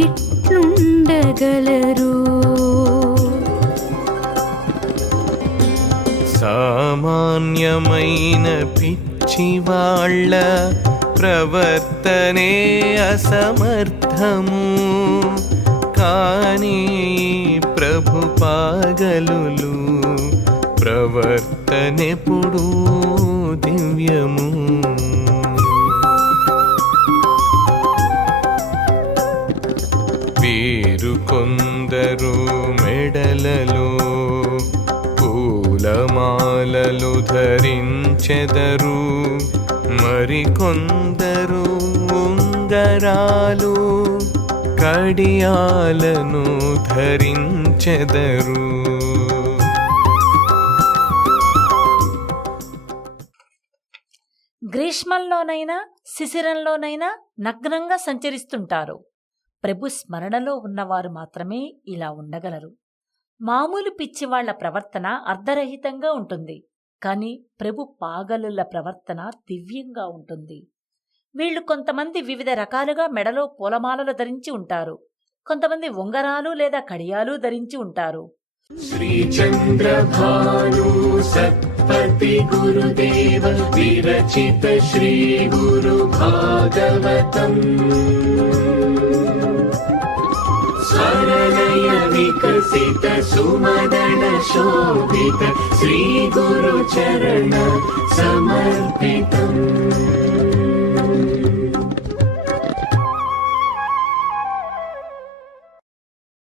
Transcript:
ఇట్లుండగలరు? సామాన్యమైన పిచ్చివాళ్ళ ప్రవర్తనే అసమర్థము, కానీ ప్రభు పాగలులు ప్రవర్తనెప్పుడూ దివ్యము. వీరు కొందరు మెడలలో పూలమాలలు ధరించెదరు, మరికొందరు ఉంగరాలు కడియాలను ధరించెదరు. గ్రీష్మంలోనైనా శిశిరంలోనైనా నగ్నంగా సంచరిస్తుంటారు. ప్రభు స్మరణలో ఉన్నవారు మాత్రమే ఇలా ఉండగలరు. మామూలు పిచ్చివాళ్ల ప్రవర్తన అర్ధరహితంగా ఉంటుంది, కానీ ప్రభు పాగలుల ప్రవర్తన దివ్యంగా ఉంటుంది. వీళ్లు కొంతమంది వివిధ రకాలుగా మెడలో పూలమాలలు ధరించి ఉంటారు, కొంతమంది ఉంగరాలు లేదా కడియాలు ధరించి ఉంటారు. శ్రీ చంద్రభాను సత్పతి గురుదేవ విరచిత శ్రీ గురు భాగవతం స్వరలయ వికసిత సుమదన శోభిత శ్రీ గురు చరణ సమర్పితం.